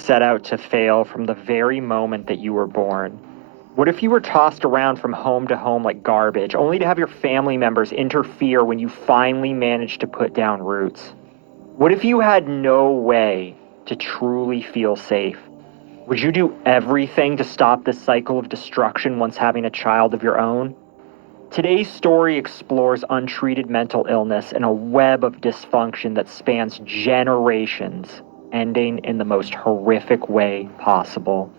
set out to fail from the very moment that you were born? What if you were tossed around from home to home like garbage, only to have your family members interfere when you finally managed to put down roots? What if you had no way to truly feel safe? Would you do everything to stop this cycle of destruction once having a child of your own? Today's story explores untreated mental illness and a web of dysfunction that spans generations, ending in the most horrific way possible.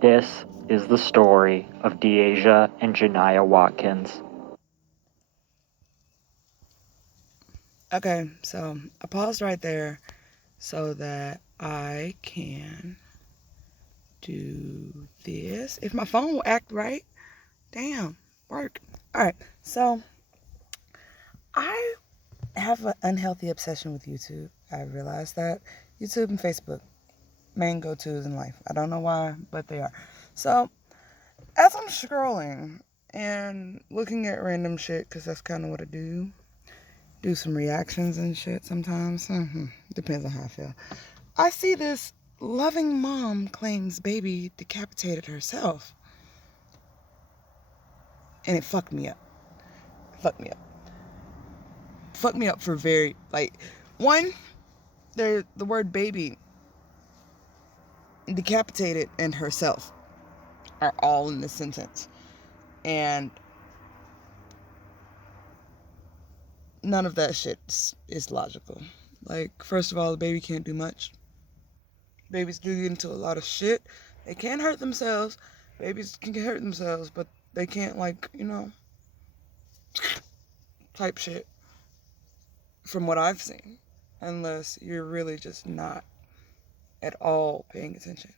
This is the story of Deasia and Janiyah Watkins. Okay, so I paused right there so that I can do this. If my phone will act right, damn, work. All right, so I have an unhealthy obsession with YouTube. I realized that YouTube and Facebook, main go-tos in life. I don't know why, but they are. So as I'm scrolling and looking at random shit, because that's kind of what I do some reactions and shit sometimes. Depends on how I feel. I see this loving mom claims baby decapitated herself. And it fucked me up. Fucked me up for very, one, the word baby, decapitated, and herself are all in the sentence. And none of that shit is logical. First of all, the baby can't do much. Babies do get into a lot of shit. They can hurt themselves. Babies can hurt themselves, but they can't, type shit, from what I've seen. Unless you're really just not at all paying attention.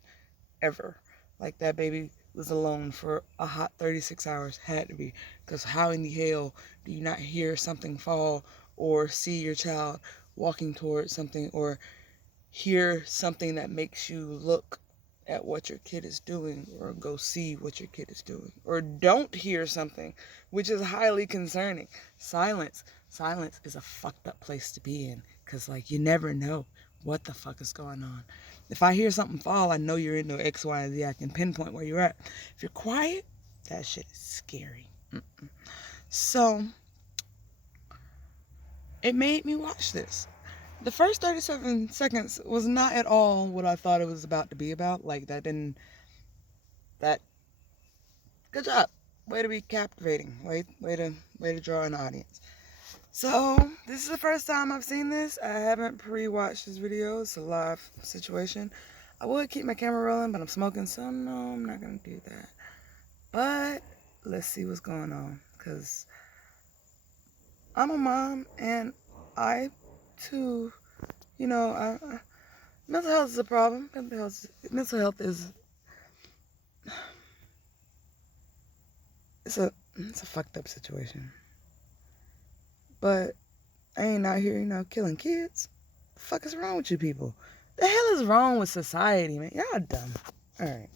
Ever. Like, that baby was alone for a hot 36 hours. Had to be. Because how in the hell do you not hear something fall or see your child walking towards something or hear something that makes you look at what your kid is doing or go see what your kid is doing, or don't hear something, which is highly concerning? Silence is a fucked up place to be in, because you never know what the fuck is going on. If I hear something fall, I know you're into X, Y, and Z. I can pinpoint where you're at. If you're quiet, that shit is scary. So it made me watch this. The first 37 seconds was not at all what I thought it was about to be about. Good job. Way to be captivating. Way to draw an audience. So, this is the first time I've seen this. I haven't pre-watched this video. It's a live situation. I would keep my camera rolling, but I'm smoking, so no, I'm not going to do that. But, let's see what's going on. Because I'm a mom, and I, too, mental health is a problem. Mental health is... It's a fucked up situation. But I ain't out here, killing kids. The fuck is wrong with you people? The hell is wrong with society, man? Y'all dumb. Alright.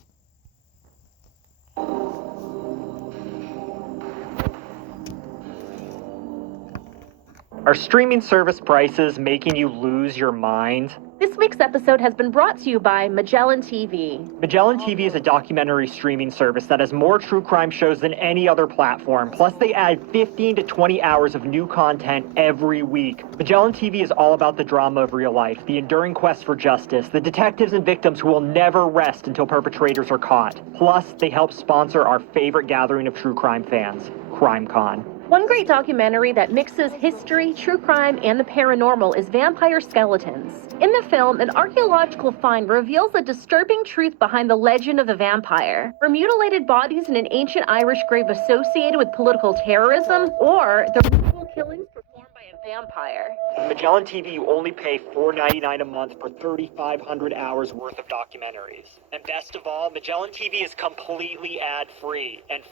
Are streaming service prices making you lose your mind? This week's episode has been brought to you by Magellan TV. Magellan TV is a documentary streaming service that has more true crime shows than any other platform. Plus, they add 15 to 20 hours of new content every week. Magellan TV is all about the drama of real life, the enduring quest for justice, the detectives and victims who will never rest until perpetrators are caught. Plus, they help sponsor our favorite gathering of true crime fans, CrimeCon. One great documentary that mixes history, true crime, and the paranormal is Vampire Skeletons. In the film, an archaeological find reveals the disturbing truth behind the legend of the vampire. Were mutilated bodies in an ancient Irish grave associated with political terrorism, or the ritual killings performed by a vampire? Magellan TV, you only pay $4.99 a month for 3,500 hours worth of documentaries. And best of all, Magellan TV is completely ad-free and...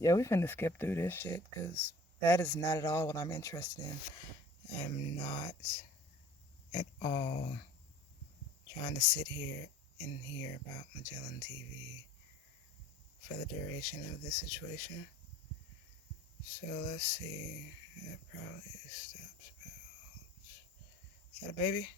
Yeah, we finna skip through this shit, because that is not at all what I'm interested in. I am not at all trying to sit here and hear about Magellan TV for the duration of this situation. So let's see. That probably stops about... Is that a baby?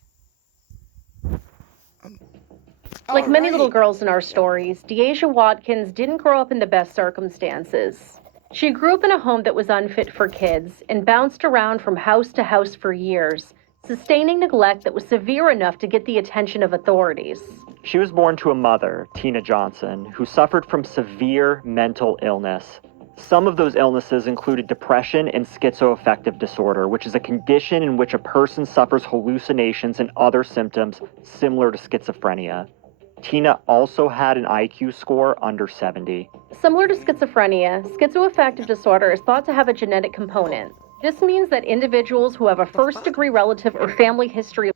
Like many Alright. little girls in our stories, Deasia Watkins didn't grow up in the best circumstances. She grew up in a home that was unfit for kids and bounced around from house to house for years, sustaining neglect that was severe enough to get the attention of authorities. She was born to a mother, Tina Johnson, who suffered from severe mental illness. Some of those illnesses included depression and schizoaffective disorder, which is a condition in which a person suffers hallucinations and other symptoms similar to schizophrenia. Tina also had an IQ score under 70. Similar to schizophrenia, schizoaffective disorder is thought to have a genetic component. This means that individuals who have a first-degree relative or family history of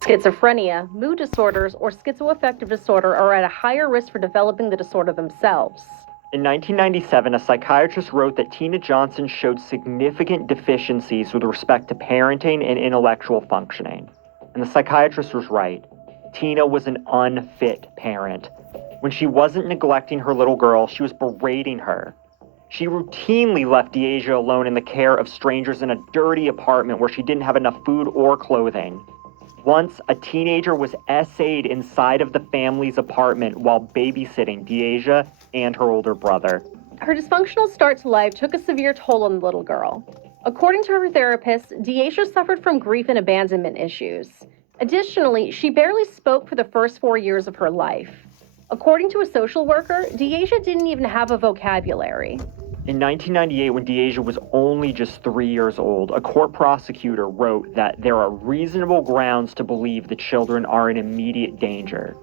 schizophrenia, mood disorders, or schizoaffective disorder are at a higher risk for developing the disorder themselves. In 1997, a psychiatrist wrote that Tina Johnson showed significant deficiencies with respect to parenting and intellectual functioning. And the psychiatrist was right. Tina was an unfit parent. When she wasn't neglecting her little girl, she was berating her. She routinely left Deasia alone in the care of strangers in a dirty apartment where she didn't have enough food or clothing. Once, a teenager was essayed inside of the family's apartment while babysitting Deasia and her older brother. Her dysfunctional start to life took a severe toll on the little girl. According to her therapist, Deasia suffered from grief and abandonment issues. Additionally, she barely spoke for the first 4 years of her life. According to a social worker, Deasia didn't even have a vocabulary. In 1998, when Deasia was only just 3 years old, a court prosecutor wrote that there are reasonable grounds to believe the children are in immediate danger.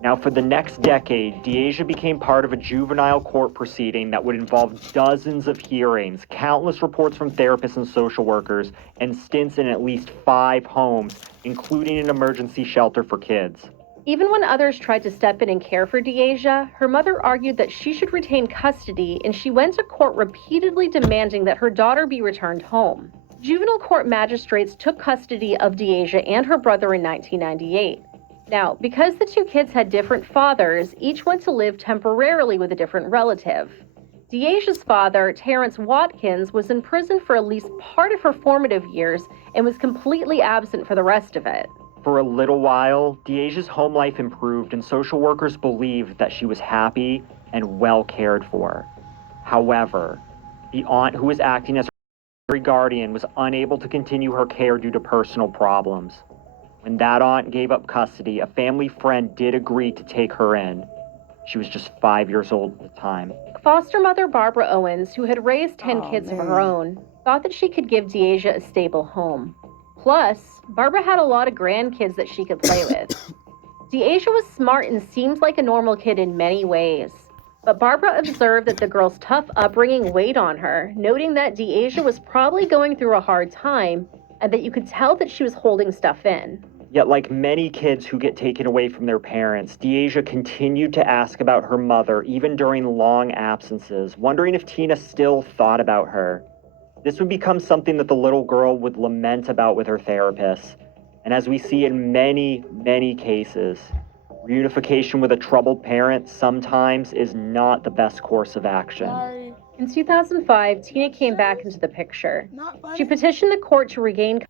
Now, for the next decade, Deasia became part of a juvenile court proceeding that would involve dozens of hearings, countless reports from therapists and social workers, and stints in at least 5 homes, including an emergency shelter for kids. Even when others tried to step in and care for Deasia, her mother argued that she should retain custody, and she went to court repeatedly demanding that her daughter be returned home. Juvenile court magistrates took custody of Deasia and her brother in 1998. Now, because the two kids had different fathers, each went to live temporarily with a different relative. Deasia's father, Terrence Watkins, was in prison for at least part of her formative years and was completely absent for the rest of it. For a little while, Deasia's home life improved, and social workers believed that she was happy and well cared for. However, the aunt who was acting as her guardian was unable to continue her care due to personal problems. When that aunt gave up custody, a family friend did agree to take her in. She was just 5 years old at the time. Foster mother Barbara Owens, who had raised 10 kids of her own, thought that she could give Deasia a stable home. Plus, Barbara had a lot of grandkids that she could play with. Deasia was smart and seemed like a normal kid in many ways. But Barbara observed that the girl's tough upbringing weighed on her, noting that Deasia was probably going through a hard time and that you could tell that she was holding stuff in. Yet, like many kids who get taken away from their parents, Deasia continued to ask about her mother even during long absences, wondering if Tina still thought about her. This would become something that the little girl would lament about with her therapist. And as we see in many, many cases, reunification with a troubled parent sometimes is not the best course of action. Sorry. In 2005, Tina came back into the picture. She petitioned the court to regain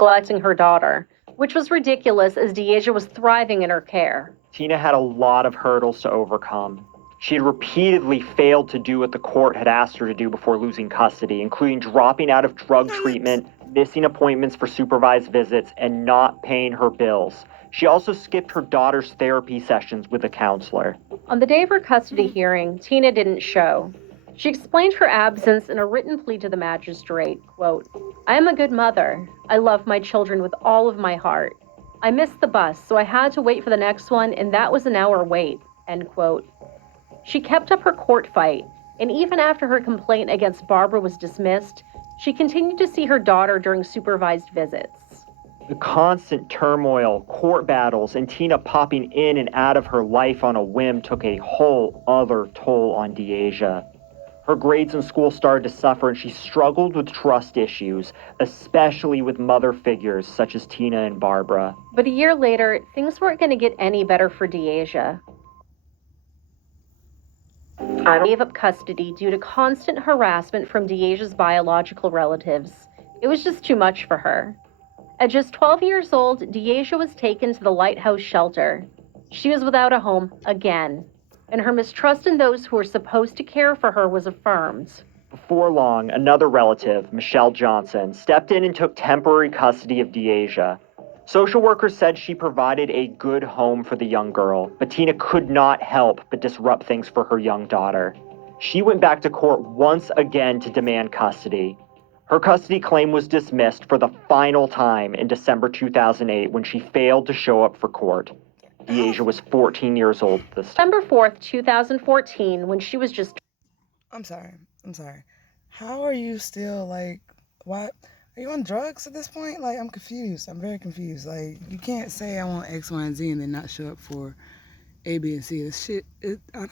neglecting her daughter, which was ridiculous as Deasia was thriving in her care. Tina had a lot of hurdles to overcome. She had repeatedly failed to do what the court had asked her to do before losing custody, including dropping out of drug treatment, missing appointments for supervised visits, and not paying her bills. She also skipped her daughter's therapy sessions with a counselor. On the day of her custody hearing, Tina didn't show. She explained her absence in a written plea to the magistrate, quote, "I am a good mother. I love my children with all of my heart. I missed the bus, so I had to wait for the next one, and that was an hour wait," end quote. She kept up her court fight, and even after her complaint against Barbara was dismissed, she continued to see her daughter during supervised visits. The constant turmoil, court battles, and Tina popping in and out of her life on a whim took a whole other toll on Deasia. Her grades in school started to suffer, and she struggled with trust issues, especially with mother figures such as Tina and Barbara. But a year later, things weren't going to get any better for Deasia. Gave up custody due to constant harassment from Deaja's biological relatives. It was just too much for her. At just 12 years old, Deaja was taken to the Lighthouse shelter. She was without a home again, and her mistrust in those who were supposed to care for her was affirmed. Before long, another relative, Michelle Johnson, stepped in and took temporary custody of Deaja. Social workers said she provided a good home for the young girl, but Tina could not help but disrupt things for her young daughter. She went back to court once again to demand custody. Her custody claim was dismissed for the final time in December 2008 when she failed to show up for court. Deaja was 14 years old at this time. December 4th, 2014, when she was just... I'm sorry. How are you still, like, why? Are you on drugs at this point? Like, I'm confused. I'm very confused. Like, you can't say I want X, Y, and Z and then not show up for A, B, and C. This shit, I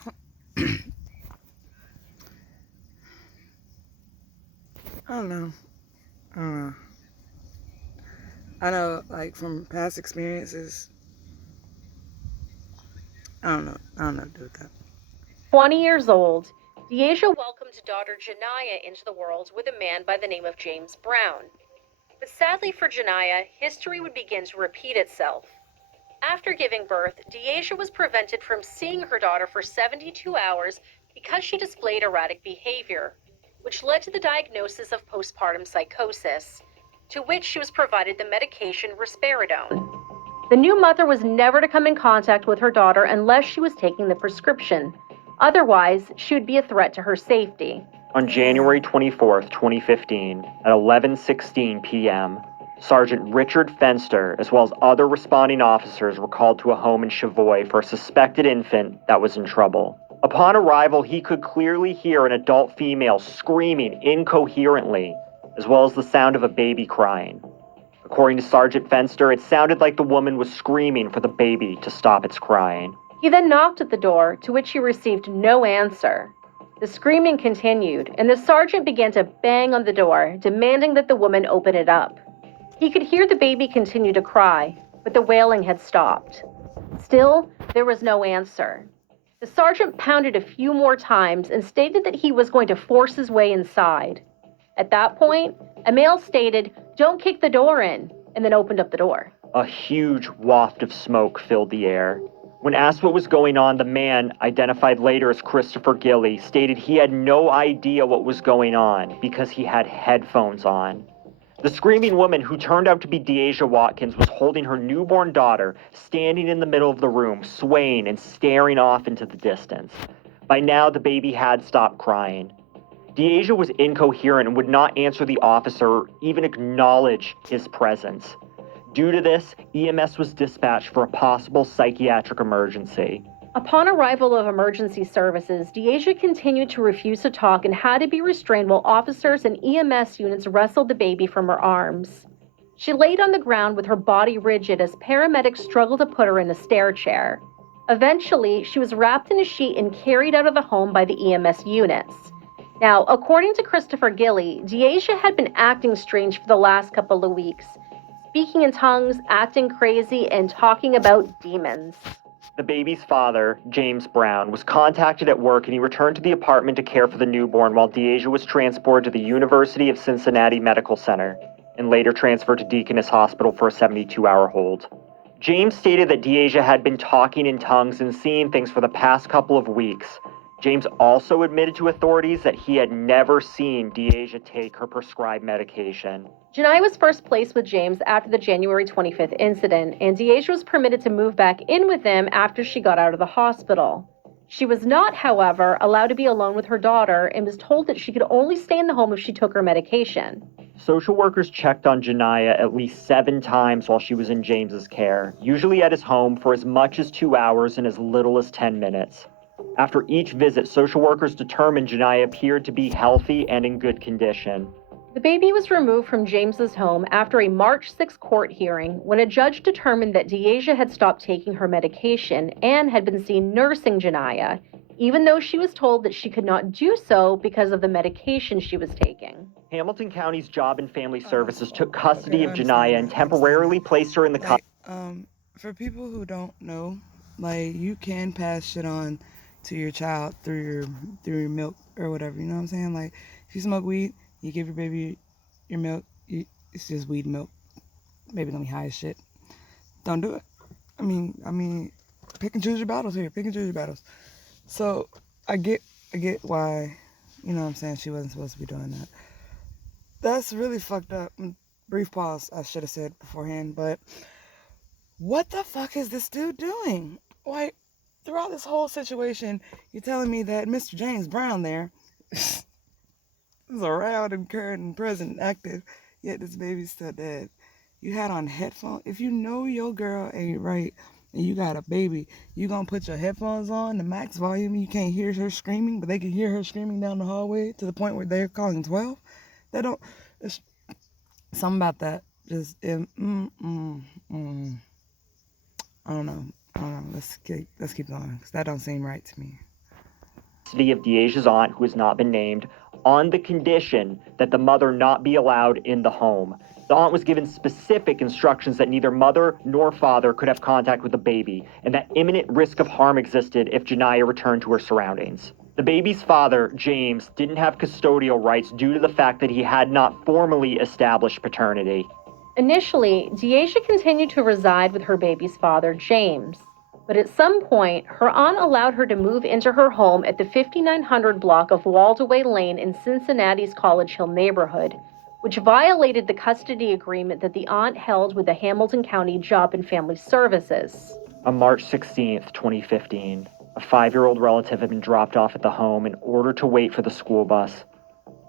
don't know. I know, like, from past experiences, I don't know what to do with that. 20 years old, Deaja welcomed daughter Janiyah into the world with a man by the name of James Brown. But sadly for Janiyah, history would begin to repeat itself. After giving birth, Deaja was prevented from seeing her daughter for 72 hours because she displayed erratic behavior, which led to the diagnosis of postpartum psychosis, to which she was provided the medication risperidone. The new mother was never to come in contact with her daughter unless she was taking the prescription. Otherwise, she would be a threat to her safety. On January 24th, 2015, at 11:16 p.m., Sergeant Richard Fenster, as well as other responding officers, were called to a home in Chavoy for a suspected infant that was in trouble. Upon arrival, he could clearly hear an adult female screaming incoherently, as well as the sound of a baby crying. According to Sergeant Fenster, it sounded like the woman was screaming for the baby to stop its crying. He then knocked at the door, to which he received no answer. The screaming continued, and the sergeant began to bang on the door, demanding that the woman open it up. He could hear the baby continue to cry, but the wailing had stopped. Still, there was no answer. The sergeant pounded a few more times and stated that he was going to force his way inside. At that point, a male stated, "Don't kick the door in," and then opened up the door. A huge waft of smoke filled the air. When asked what was going on, the man, identified later as Christopher Gilly, stated he had no idea what was going on because he had headphones on. The screaming woman, who turned out to be Deaja Watkins, was holding her newborn daughter, standing in the middle of the room, swaying and staring off into the distance. By now, the baby had stopped crying. Deaja was incoherent and would not answer the officer or even acknowledge his presence. Due to this, EMS was dispatched for a possible psychiatric emergency. Upon arrival of emergency services, Deaja continued to refuse to talk and had to be restrained while officers and EMS units wrestled the baby from her arms. She laid on the ground with her body rigid as paramedics struggled to put her in a stair chair. Eventually, she was wrapped in a sheet and carried out of the home by the EMS units. Now, according to Christopher Gilly, Deaja had been acting strange for the last couple of weeks, speaking in tongues, acting crazy, and talking about demons. The baby's father, James Brown, was contacted at work and he returned to the apartment to care for the newborn while Deaja was transported to the University of Cincinnati Medical Center and later transferred to Deaconess Hospital for a 72-hour hold. James stated that Deaja had been talking in tongues and seeing things for the past couple of weeks. James also admitted to authorities that he had never seen Deaja take her prescribed medication. Janiyah was first placed with James after the January 25th incident, and Deaja was permitted to move back in with him after she got out of the hospital. She was not, however, allowed to be alone with her daughter and was told that she could only stay in the home if she took her medication. Social workers checked on Janiyah at least 7 times while she was in James's care, usually at his home for as much as 2 hours and as little as 10 minutes. After each visit, social workers determined Janiyah appeared to be healthy and in good condition. The baby was removed from James's home after a March 6 court hearing when a judge determined that Deaja had stopped taking her medication and had been seen nursing Janiyah, even though she was told that she could not do so because of the medication she was taking. Hamilton County's Job and Family Services took custody of Janiyah and temporarily placed her in the for people who don't know, like, you can pass shit on to your child through your milk or whatever. You know what I'm saying? Like, if you smoke weed, you give your baby your milk. It's just weed milk. Baby gonna be high as shit. Don't do it. I mean, pick and choose your battles here. Pick and choose your battles. So I get why, you know what I'm saying, she wasn't supposed to be doing that. That's really fucked up. Brief pause, I should have said beforehand, but what the fuck is this dude doing? Like, throughout this whole situation, you're telling me that Mr. James Brown there is around and current and present and active, yet this baby's still dead. You had on headphones. If you know your girl ain't right and you got a baby, you gonna put your headphones on the max volume. You can't hear her screaming, but they can hear her screaming down the hallway to the point where they're calling 12. They don't. It's, something about that just. I don't know. Let's keep going, because that don't seem right to me. Custody of Deaja's aunt, who has not been named, on the condition that the mother not be allowed in the home. The aunt was given specific instructions that neither mother nor father could have contact with the baby, and that imminent risk of harm existed if Janiyah returned to her surroundings. The baby's father, James, didn't have custodial rights due to the fact that he had not formally established paternity. Initially, Deaja continued to reside with her baby's father, James. But at some point, her aunt allowed her to move into her home at the 5900 block of Waldaway Lane in Cincinnati's College Hill neighborhood, which violated the custody agreement that the aunt held with the Hamilton County Job and Family Services. On March 16th, 2015, a 5-year-old relative had been dropped off at the home in order to wait for the school bus.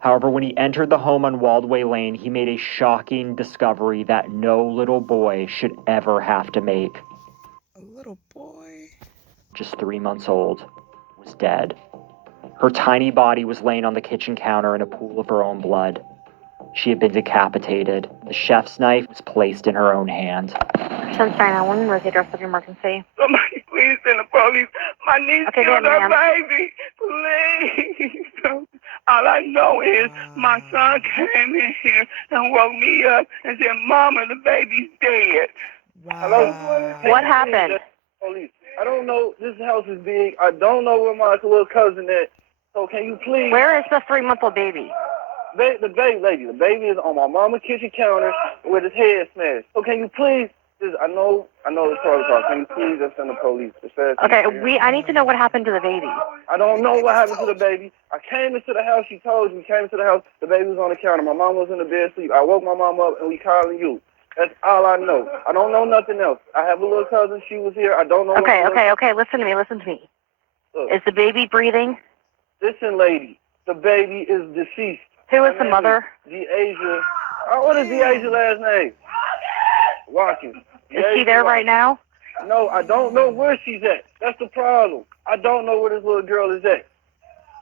However, when he entered the home on Waldaway Lane, he made a shocking discovery that no little boy should ever have to make. A little boy, just 3 months old, was dead. Her tiny body was laying on the kitchen counter in a pool of her own blood. She had been decapitated. The chef's knife was placed in her own hand. 911, where's the address of your emergency? Somebody please send the police. My niece killed her baby. Please. All I know is my son came in here and woke me up and said, Mama, the baby's dead. wow. Hello? What happened? Police. I don't know. This house is big. I don't know where my little cousin is. So can you please? Where is the 3-month-old baby? The baby is on my mama's kitchen counter with his head smashed. So can you please? I know it's protocol. Can you please just send the police? Okay, I need to know what happened to the baby. I don't know what happened to the baby. I came into the house. She told me. Came into the house. The baby was on the counter. My mom was in the bed asleep. I woke my mom up and we calling you. That's all I know. I don't know nothing else. I have a little cousin. She was here. I don't know. Okay. Listen to me. Look, is the baby breathing? listen, lady. The baby is deceased. Who is the mother? Deaja. What is Deaja's last name? Watkins. Is she there right now? No, I don't know where she's at. That's the problem. I don't know where this little girl is at.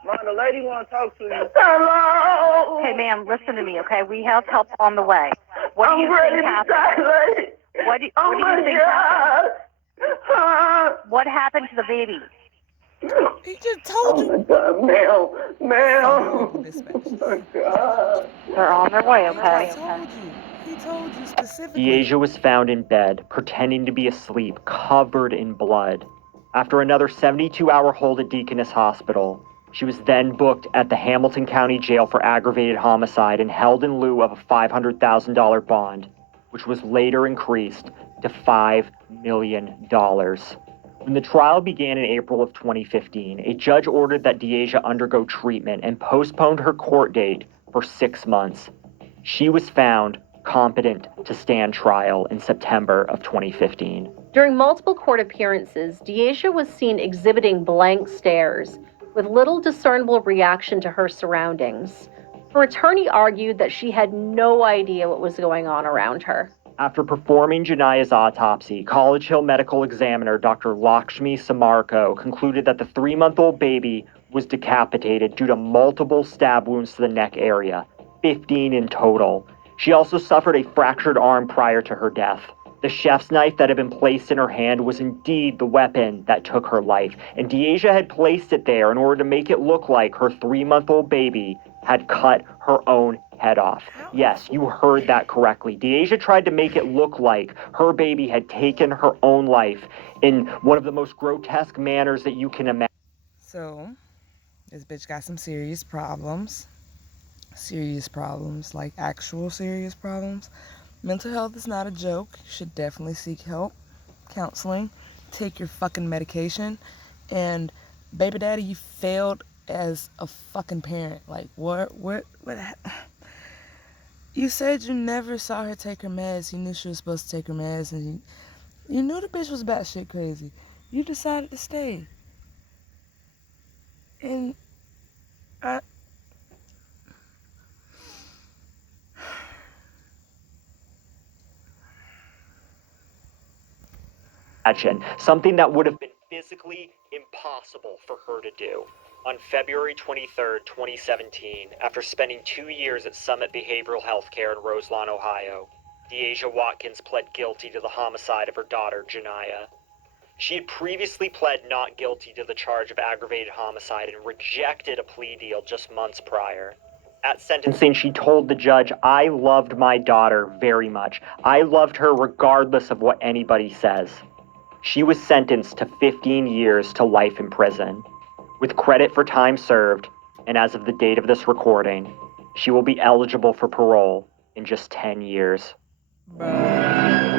Mom, the lady want to talk to you. Hello. Hey, ma'am, listen to me, okay? We have help on the way. What do you think happened? What do you think happened? What happened to the baby? He just told you. Oh my God, Mel. Oh my God. They're on their way, okay? He told you specifically. Deaja was found in bed, pretending to be asleep, covered in blood. After another 72-hour hold at Deaconess Hospital, she was then booked at the Hamilton County Jail for aggravated homicide and held in lieu of a $500,000 bond, which was later increased to $5 million. When the trial began in April of 2015, a judge ordered that Deaja undergo treatment and postponed her court date for 6 months. She was found competent to stand trial in September of 2015. During multiple court appearances, Deaja was seen exhibiting blank stares, with little discernible reaction to her surroundings. Her attorney argued that she had no idea what was going on around her. After performing Janiyah's autopsy, College Hill medical examiner Dr. Lakshmi Samarko concluded that the 3-month-old baby was decapitated due to multiple stab wounds to the neck area, 15 in total. She also suffered a fractured arm prior to her death. The chef's knife that had been placed in her hand was indeed the weapon that took her life, and Deaja had placed it there in order to make it look like her 3-month-old baby had cut her own head off. Yes, you heard that correctly. Deaja tried to make it look like her baby had taken her own life in one of the most grotesque manners that you can imagine. So, this bitch got some serious problems. Serious problems, like actual serious problems. Mental health is not a joke. You should definitely seek help, counseling, take your fucking medication. And baby daddy, you failed as a fucking parent. Like, what? You said you never saw her take her meds. You knew she was supposed to take her meds, and you knew the bitch was batshit crazy. You decided to stay. And I... Something that would have been physically impossible for her to do. On February 23rd, 2017, after spending 2 years at Summit Behavioral Healthcare in Roselawn, Ohio, Deasia Watkins pled guilty to the homicide of her daughter, Janiyah. She had previously pled not guilty to the charge of aggravated homicide and rejected a plea deal just months prior. At sentencing, she told the judge, "I loved my daughter very much. I loved her regardless of what anybody says." She was sentenced to 15 years to life in prison. With credit for time served, and as of the date of this recording, she will be eligible for parole in just 10 years. Bruh.